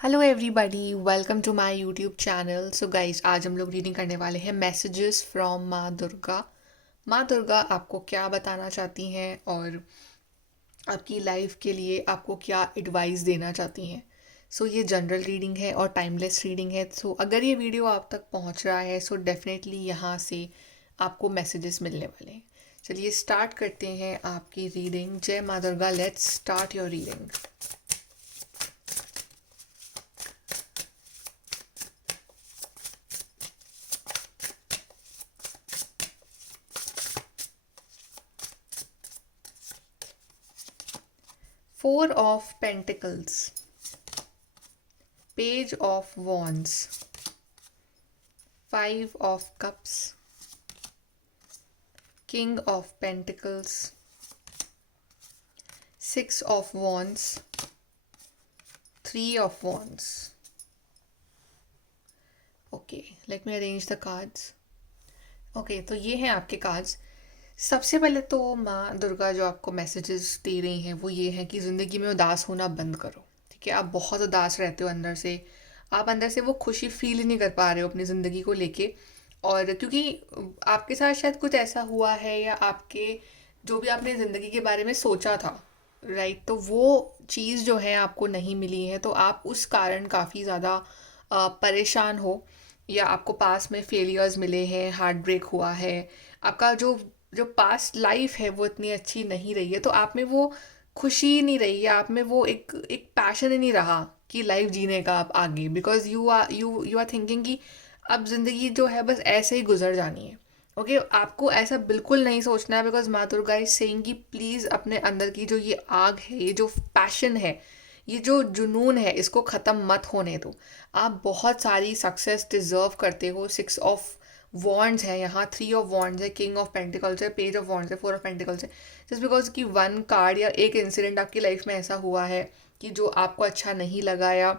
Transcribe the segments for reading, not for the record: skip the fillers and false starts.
Hello everybody, welcome to my YouTube channel. So guys, आज हम लोग रीडिंग करने वाले हैं मैसेजेस फ्रॉम माँ दुर्गा। माँ दुर्गा आपको क्या बताना चाहती हैं और आपकी लाइफ के लिए आपको क्या एडवाइस देना चाहती हैं। सो ये जनरल रीडिंग है और टाइमलेस रीडिंग है। सो अगर ये वीडियो आप तक पहुंच रहा है सो डेफिनेटली यहाँ से आपको मैसेजेस मिलने वाले हैं। चलिए स्टार्ट करते हैं आपकी रीडिंग। जय माँ Durga, let's start your reading. 4 of Pentacles, Page of Wands, 5 of Cups, King of Pentacles, 6 of Wands, 3 of Wands. Okay, let me arrange the cards. Okay, तो ये हैं आपके कार्ड्स। सबसे पहले तो माँ दुर्गा जो आपको मैसेजेस दे रही हैं वो ये है कि ज़िंदगी में उदास होना बंद करो। ठीक है, आप बहुत उदास रहते हो अंदर से। आप अंदर से वो खुशी फील ही नहीं कर पा रहे हो अपनी ज़िंदगी को लेके। और क्योंकि आपके साथ शायद कुछ ऐसा हुआ है या आपके जो भी आपने ज़िंदगी के बारे में सोचा था, राइट, तो वो चीज़ जो है आपको नहीं मिली है, तो आप उस कारण काफ़ी ज़्यादा परेशान हो। या आपको पास में फेलियर्स मिले हैं, हार्ट ब्रेक हुआ है, आपका जो जो पास्ट लाइफ है वो इतनी अच्छी नहीं रही है, तो आप में वो खुशी नहीं रही है, आप में वो एक एक पैशन ही नहीं रहा कि लाइफ जीने का आप आगे। बिकॉज यू आर थिंकिंग कि अब ज़िंदगी जो है बस ऐसे ही गुजर जानी है। ओके, आपको ऐसा बिल्कुल नहीं सोचना है। बिकॉज माँ दुर्गा इज सेइंग कि प्लीज़ अपने अंदर की जो ये आग है, ये जो पैशन है, ये जो जुनून है, इसको ख़त्म मत होने दो। आप बहुत सारी सक्सेस डिजर्व करते हो। 6 of Wands है यहाँ, 3 of Wands है, किंग ऑफ पेंटिकल्स है, पेज ऑफ वॉन्ड्स है, 4 of Pentacles है। जस्ट बिकॉज कि वन कार्ड या एक इंसिडेंट आपकी लाइफ में ऐसा हुआ है कि जो आपको अच्छा नहीं लगा या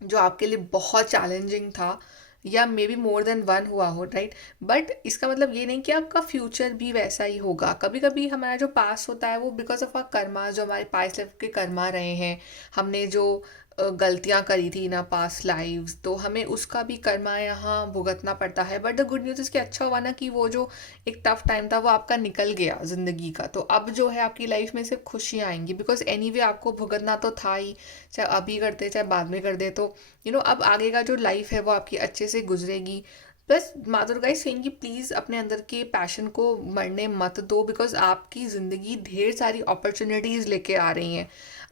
जो आपके लिए बहुत चैलेंजिंग था, या may be more than one हुआ हो, राइट। बट इसका मतलब ये नहीं कि आपका फ्यूचर भी वैसा ही होगा। कभी कभी हमारा जो पास होता है वो बिकॉज ऑफ आर कर्मा, जो हमारे पास्ट लाइफ के कर्मा रहे हैं, हमने जो गलतियां करी थी ना पास्ट लाइव्स, तो हमें उसका भी कर्मा यहाँ भुगतना पड़ता है। बट द गुड न्यूज़ इसके अच्छा हुआ ना कि वो जो एक टफ टाइम था वो आपका निकल गया ज़िंदगी का। तो अब जो है आपकी लाइफ में सिर्फ खुशियाँ आएंगी। बिकॉज एनीवे आपको भुगतना तो था ही, चाहे अभी कर दे चाहे बाद में कर दे। तो अब आगे का जो लाइफ है वो आपकी अच्छे से गुजरेगी। बस माँ दुर्गा इज सेइंग कि प्लीज़ अपने अंदर के पैशन को मरने मत दो। बिकॉज आपकी ज़िंदगी ढेर सारी अपॉर्चुनिटीज़ लेके आ रही हैं।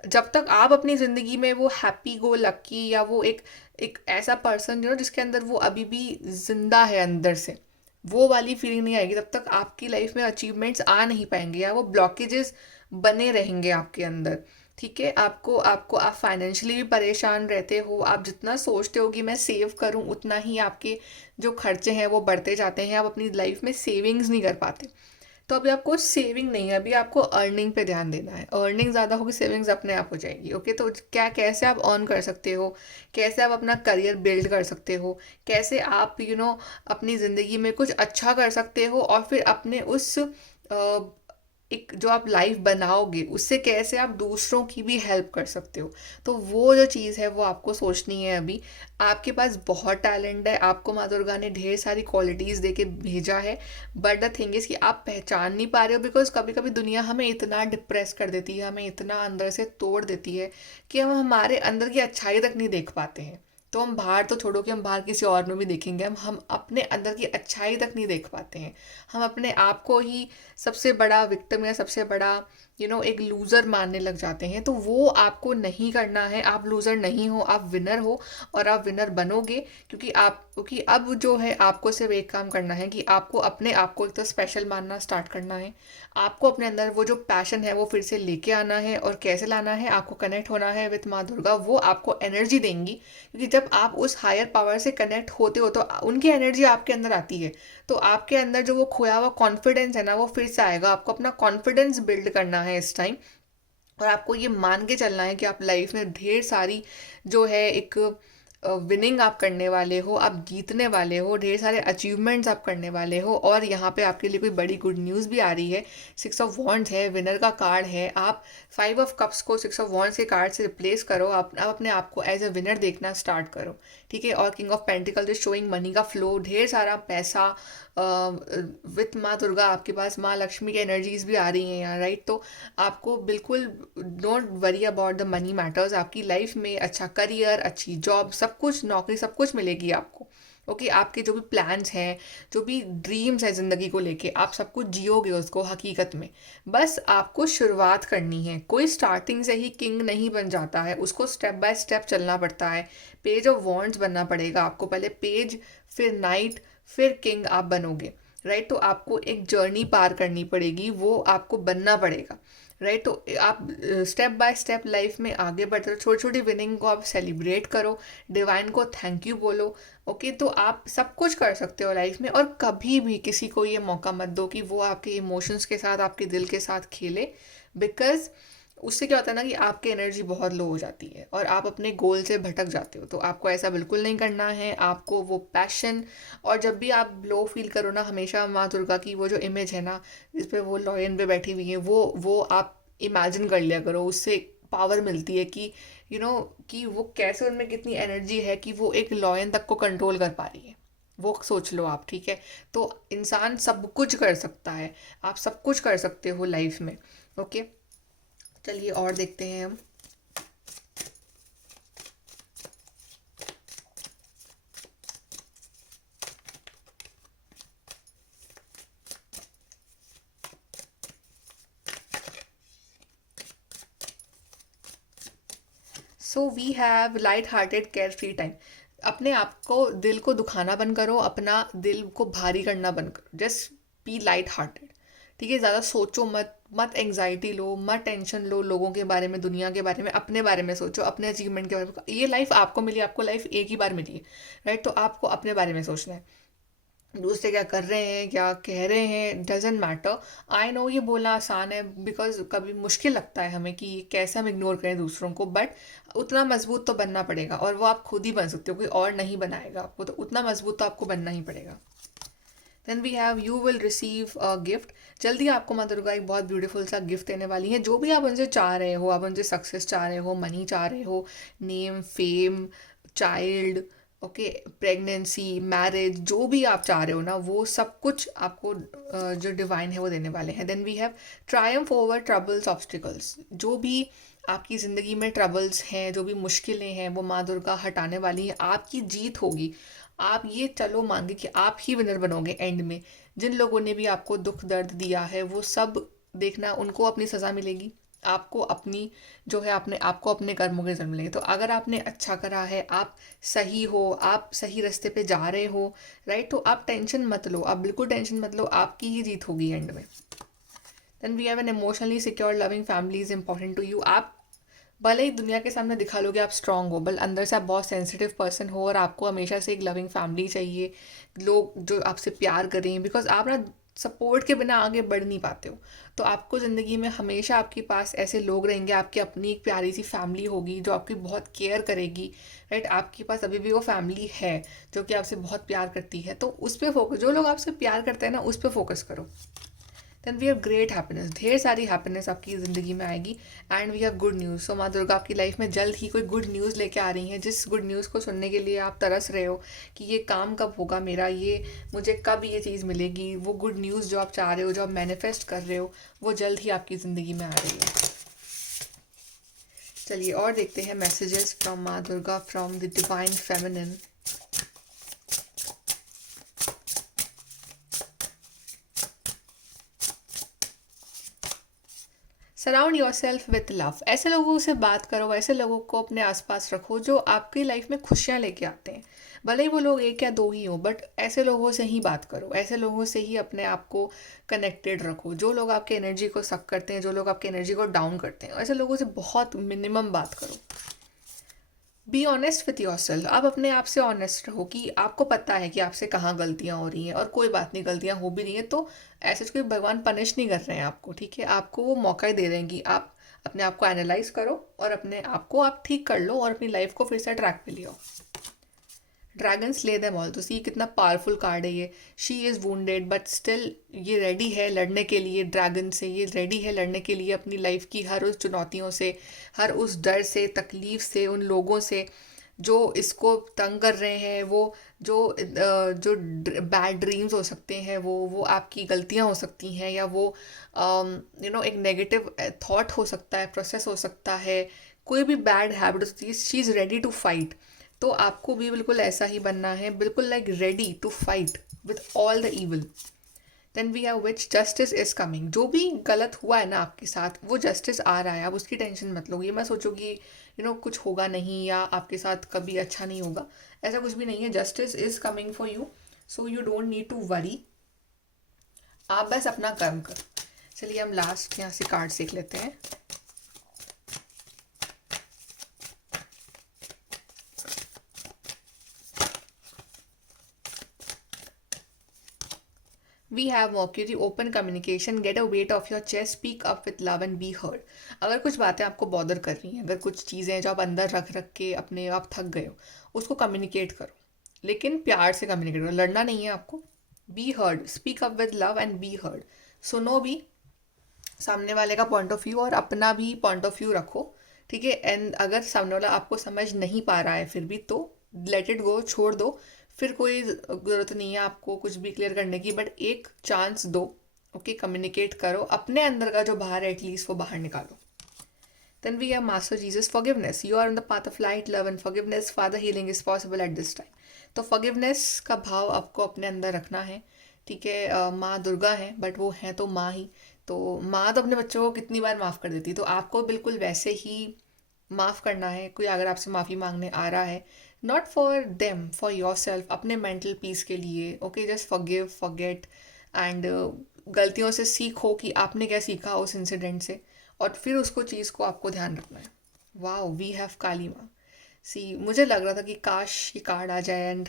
जब तक आप अपनी ज़िंदगी में वो हैप्पी गो लक्की या वो एक एक ऐसा पर्सन जिसके अंदर वो अभी भी जिंदा है अंदर से, वो वाली फीलिंग नहीं आएगी, तब तक आपकी लाइफ में अचीवमेंट्स आ नहीं पाएंगे या वो ब्लॉकेजेस बने रहेंगे आपके अंदर। ठीक है, आपको आपको आप फाइनेंशियली भी परेशान रहते हो। आप जितना सोचते हो कि मैं सेव करूं, उतना ही आपके जो खर्चे हैं वो बढ़ते जाते हैं। आप अपनी लाइफ में सेविंग्स नहीं कर पाते। तो अभी आपको सेविंग नहीं है, अभी आपको अर्निंग पे ध्यान देना है। अर्निंग ज़्यादा होगी, सेविंग्स अपने आप हो जाएगी। ओके, तो क्या कैसे आप अर्न कर सकते हो, कैसे आप अपना करियर बिल्ड कर सकते हो, कैसे आप अपनी ज़िंदगी में कुछ अच्छा कर सकते हो, और फिर अपने उस एक जो आप लाइफ बनाओगे उससे कैसे आप दूसरों की भी हेल्प कर सकते हो। तो वो जो चीज़ है वो आपको सोचनी है अभी। आपके पास बहुत टैलेंट है, आपको माँ दुर्गा ने ढेर सारी क्वालिटीज़ दे के भेजा है। बट द थिंग इज़ कि आप पहचान नहीं पा रहे हो। बिकॉज कभी कभी दुनिया हमें इतना डिप्रेस कर देती है, हमें इतना अंदर से तोड़ देती है कि हम हमारे अंदर की अच्छाई तक नहीं देख पाते हैं। तो हम बाहर तो छोड़ो कि हम बाहर किसी और में भी देखेंगे, हम अपने अंदर की अच्छाई तक नहीं देख पाते हैं। हम अपने आप को ही सबसे बड़ा विक्टिम या सबसे बड़ा एक लूज़र मानने लग जाते हैं। तो वो आपको नहीं करना है। आप लूज़र नहीं हो, आप विनर हो, और आप विनर बनोगे। क्योंकि अब जो है आपको सिर्फ एक काम करना है कि आपको अपने आप को एक तो स्पेशल मानना स्टार्ट करना है। आपको अपने अंदर वो जो पैशन है वो फिर से लेके आना है। और कैसे लाना है, आपको कनेक्ट होना है विथ माँ दुर्गा। वो आपको एनर्जी देंगी, क्योंकि जब आप उस हायर पावर से कनेक्ट होते हो तो उनकी एनर्जी आपके अंदर आती है। तो आपके अंदर जो वो खोया हुआ कॉन्फिडेंस है ना, वो फिर से आएगा। आपको अपना कॉन्फिडेंस बिल्ड करना है इस टाइम। और आपको ये मान के चलना है कि आप लाइफ में ढेर सारी जो है एक विनिंग आप करने वाले हो, आप जीतने वाले हो, ढेर सारे अचीवमेंट्स आप करने वाले हो। और यहाँ पे आपके लिए कोई बड़ी गुड न्यूज़ भी आ रही है। 6 ऑफ वॉन्ड्स है, विनर का कार्ड है। आप 5 ऑफ कप्स को 6 ऑफ वॉन्ड्स के कार्ड से रिप्लेस करो। आप अपने आप को एज अ विनर देखना स्टार्ट करो, ठीक है। और king of pentacle is showing money का फ्लो, ढेर सारा पैसा विथ माँ दुर्गा आपके पास, माँ लक्ष्मी की एनर्जीज भी आ रही हैं यहाँ, राइट। तो आपको बिल्कुल don't worry about the money matters. आपकी लाइफ में अच्छा करियर, अच्छी जॉब, सब कुछ, नौकरी, सब कुछ मिलेगी आपको। ओके, आपके जो भी प्लान्स हैं, जो भी ड्रीम्स है ज़िंदगी को लेके, आप सब कुछ जियोगे उसको हकीकत में। बस आपको शुरुआत करनी है। कोई स्टार्टिंग से ही किंग नहीं बन जाता है, उसको स्टेप बाय स्टेप चलना पड़ता है। पेज ऑफ वॉन्ड्स बनना पड़ेगा आपको, पहले पेज, फिर नाइट, फिर किंग आप बनोगे, राइट। तो आपको एक जर्नी पार करनी पड़ेगी, वो आपको बनना पड़ेगा, राइट। तो आप स्टेप बाय स्टेप लाइफ में आगे बढ़ते हो। छोटी छोटी विनिंग को आप सेलिब्रेट करो, डिवाइन को थैंक यू बोलो। ओके, तो आप सब कुछ कर सकते हो लाइफ में। और कभी भी किसी को ये मौका मत दो कि वो आपके इमोशंस के साथ, आपके दिल के साथ खेले। बिकॉज उससे क्या होता है ना कि आपकी एनर्जी बहुत लो हो जाती है और आप अपने गोल से भटक जाते हो। तो आपको ऐसा बिल्कुल नहीं करना है। आपको वो पैशन, और जब भी आप लो फील करो ना, हमेशा माँ दुर्गा की वो जो इमेज है ना, जिस पे वो लॉयन पे बैठी हुई है, वो आप इमेजिन कर लिया करो। उससे पावर मिलती है कि कि वो कैसे, उनमें कितनी एनर्जी है कि वो एक लॉयन तक को कंट्रोल कर पा रही है। वो सोच लो आप, ठीक है। तो इंसान सब कुछ कर सकता है, आप सब कुछ कर सकते हो लाइफ में। ओके, चलिए और देखते हैं हम। So we have light hearted care free time. अपने आप को, दिल को दुखाना बंद करो, अपना दिल को भारी करना बंद करो। जस्ट बी लाइट हार्टेड, ठीक है। ज़्यादा सोचो मत, मत एंग्जाइटी लो, मत टेंशन लो लोगों के बारे में, दुनिया के बारे में। अपने बारे में सोचो, अपने अचीवमेंट के बारे में। ये लाइफ आपको मिली, आपको लाइफ एक ही बार मिली है, राइट। तो आपको अपने बारे में सोचना है। दूसरे क्या कर रहे हैं, क्या कह रहे हैं, डजेंट मैटर। आई नो ये बोलना आसान है, बिकॉज कभी मुश्किल लगता है हमें कि कैसे हम इग्नोर करें दूसरों को। बट उतना मजबूत तो बनना पड़ेगा, और वो आप खुद ही बन सकते हो, कोई और नहीं बनाएगा आपको। तो उतना मजबूत तो आपको बनना ही पड़ेगा। Then we have you will receive a gift. जल्दी आपको माँ दुर्गा एक बहुत ब्यूटीफुल सा गिफ्ट देने वाली है। जो भी आप उनसे चाह रहे हो, आप उनसे सक्सेस चाह रहे हो, मनी चाह रहे हो, name, fame, child, okay, pregnancy, marriage, जो भी आप चाह रहे हो ना, वो सब कुछ आपको जो डिवाइन है वो देने वाले हैं। Then we have triumph over troubles, obstacles. जो भी आपकी ज़िंदगी में ट्रबल्स हैं, जो भी मुश्किलें हैं, वो माँ दुर्गा हटाने वाली हैं। आपकी जीत होगी। आप ये चलो मांगे कि आप ही विनर बनोगे एंड में। जिन लोगों ने भी आपको दुख दर्द दिया है, वो सब देखना, उनको अपनी सज़ा मिलेगी। आपको अपनी जो है, अपने आपको अपने कर्मों के रिजल्ट मिलेंगे। तो अगर आपने अच्छा करा है, आप सही हो, आप सही रास्ते पे जा रहे हो, राइट। तो आप टेंशन मत लो, आप बिल्कुल टेंशन मत लो, आपकी ही जीत होगी एंड में। Then we have an emotionally secure loving family is important to you. आप भले ही दुनिया के सामने दिखा लोगे आप स्ट्रांग हो, बल अंदर से आप बहुत सेंसिटिव पर्सन हो, और आपको हमेशा से एक लविंग फैमिली चाहिए, लोग जो आपसे प्यार करें। बिकॉज आप ना सपोर्ट के बिना आगे बढ़ नहीं पाते हो। तो आपको ज़िंदगी में हमेशा आपके पास ऐसे लोग रहेंगे, आपकी अपनी एक प्यारी सी फैमिली होगी जो आपकी बहुत केयर करेगी, राइट। आपके पास अभी भी वो फैमिली है जो कि आपसे बहुत प्यार करती है। तो उस पर फोकस, जो लोग आपसे प्यार करते हैं ना, उस पर फोकस करो। Then we have great happiness. ढेर सारी हैप्पीनेस आपकी ज़िंदगी में आएगी। And we have good news. So माँ दुर्गा आपकी लाइफ में जल्द ही कोई गुड न्यूज़ लेके आ रही हैं, जिस गुड न्यूज़ को सुनने के लिए आप तरस रहे हो कि ये काम कब होगा मेरा, ये मुझे कब ये चीज़ मिलेगी। वो गुड न्यूज़ जो आप चाह रहे हो, जो आप मैनिफेस्ट कर रहे हो, वो जल्द ही आपकी ज़िंदगी में आ रही है। चलिए और देखते हैं मैसेजेस फ्रॉम माँ Durga, from the divine feminine. Surround your self with love. ऐसे लोगों से बात करो, ऐसे लोगों को अपने आसपास रखो जो आपकी लाइफ में खुशियाँ लेके आते हैं। भले ही वो लोग एक या दो ही हो, बट ऐसे लोगों से ही बात करो, ऐसे लोगों से ही अपने आप को कनेक्टेड रखो। जो लोग आपके एनर्जी को सक करते हैं, जो लोग आपकी एनर्जी को डाउन करते हैं, ऐसे लोगों से बहुत मिनिमम बात करो। Be honest with your self. आप अपने आप से ऑनेस्ट रहो कि आपको पता है कि आपसे कहाँ गलतियाँ हो रही हैं, और कोई बात नहीं, गलतियाँ हो भी रही हैं तो ऐसे कोई भगवान पनिश नहीं कर रहे हैं आपको, ठीक है। आपको वो मौका ही दे रहे हैं कि आप अपने आप को एनालाइज करो और अपने आप को आप ठीक कर लो और अपनी लाइफ को फिर से ट्रैक पे ले आओ। Dragon slay them all. तो सी कितना पावरफुल कार्ड है ये। She is wounded but still ये रेडी है लड़ने के लिए ड्रैगन से, ये रेडी है लड़ने के लिए अपनी लाइफ की हर उस चुनौतियों से, हर उस डर से, तकलीफ से, उन लोगों से जो इसको तंग कर रहे हैं, वो जो बैड ड्रीम्स हो सकते हैं, वो आपकी गलतियां हो सकती हैं, या वो एक नेगेटिव थॉट हो सकता है, प्रोसेस हो सकता है, कोई भी बैड हैबिट होती है, she is ready to fight. तो आपको भी बिल्कुल ऐसा ही बनना है, बिल्कुल like ready to fight with all the evil. Then we have which justice is coming. जो भी गलत हुआ है ना आपके साथ, वो जस्टिस आ रहा है, आप उसकी टेंशन मत लो। ये मैं सोचो कि कुछ होगा नहीं या आपके साथ कभी अच्छा नहीं होगा, ऐसा कुछ भी नहीं है। Justice is coming for you, so you don't need to worry. आप बस अपना कर्म करो। चलिए हम लास्ट यहाँ से कार्ड सीख लेते हैं। We have Mercury, open communication, get a weight off your chest, speak up with love and be heard। अगर कुछ बातें आपको बॉदर कर रही हैं, अगर कुछ चीज़ें जो आप अंदर रख रख के अपने आप थक गए हो, उसको कम्युनिकेट करो, लेकिन प्यार से कम्युनिकेट करो, लड़ना नहीं है आपको। Be heard, speak up with love and be heard. सुनो भी सामने वाले का पॉइंट ऑफ व्यू और अपना भी पॉइंट ऑफ व्यू रखो, ठीक है। एंड अगर सामने वाला आपको समझ नहीं पा रहा है फिर भी, तो लेट इट गो, छोड़ दो। फिर कोई ज़रूरत नहीं है आपको कुछ भी क्लियर करने की, बट एक चांस दो। ओके, कम्युनिकेट करो, अपने अंदर का जो बाहर है एटलीस्ट वो बाहर निकालो। Then we have Master Jesus, forgiveness. You are on the path of light, love and forgiveness. Father, healing is possible at this time। तो forgiveness का भाव आपको अपने अंदर रखना है, ठीक है। माँ दुर्गा है, बट वो हैं तो माँ ही। तो माँ तो अपने बच्चों को कितनी बार माफ़ कर देती है, तो आपको बिल्कुल वैसे ही माफ़ करना है। कोई अगर आपसे माफ़ी मांगने आ रहा है, not for them, for your self, अपने मेंटल पीस के लिए। Okay, just forgive, forget and गलतियों से सीखो कि आपने क्या सीखा उस इंसिडेंट से, और फिर उसको चीज़ को आपको ध्यान रखना है। वाओ, वी हैव काली माँ। सी मुझे लग रहा था कि काश ये कार्ड आ जाए, एंड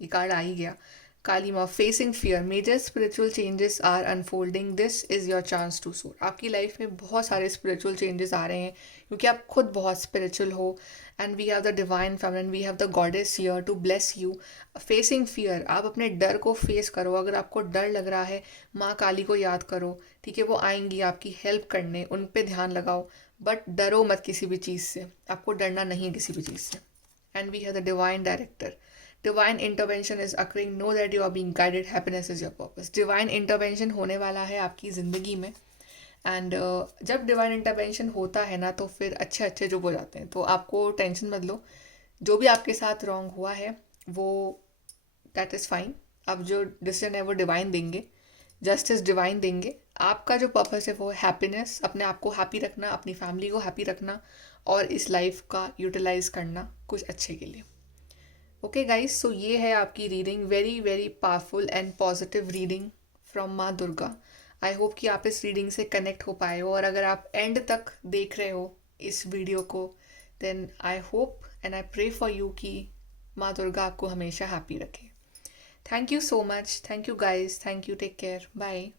ये कार्ड आ ही गया। काली माँ, facing fear, major spiritual changes are unfolding, this is your chance to soar. आपकी लाइफ में बहुत सारे स्पिरिचुअल चेंजेस आ रहे हैं, क्योंकि आप खुद बहुत स्पिरिचुअल हो। And we have the divine feminine, we have the goddess here to bless you. Facing fear, आप अपने डर को फेस करो। अगर आपको डर लग रहा है, माँ काली को याद करो, ठीक है। वो आएंगी आपकी हेल्प करने, उन पे ध्यान लगाओ, बट डरो मत किसी भी चीज़ से। आपको डरना नहीं है किसी भी चीज़ से। And we have the divine director, divine intervention is occurring, know that you are being guided, happiness is your purpose. Divine intervention होने वाला है आपकी ज़िंदगी में। एंड जब डिवाइन इंटरवेंशन होता है ना, तो फिर अच्छे अच्छे जो हो जाते हैं। तो आपको टेंशन मत लो, जो भी आपके साथ रॉन्ग हुआ है वो दैट इज़ फाइन। अब जो डिसीजन है वो डिवाइन देंगे, जस्टिस डिवाइन देंगे। आपका जो पर्पस है वो हैप्पीनेस, अपने आप को हैप्पी रखना, अपनी फैमिली को हैप्पी रखना, और इस लाइफ का यूटिलाइज करना कुछ अच्छे के लिए। ओके गाइस, सो ये है आपकी reading, very very powerful and positive reading from माँ दुर्गा। आई होप कि आप इस रीडिंग से कनेक्ट हो पाए हो, और अगर आप एंड तक देख रहे हो इस वीडियो को, then I hope and I pray for you कि माँ दुर्गा आपको हमेशा हैप्पी रखे। Thank you so much, thank you guys, thank you, take care, bye.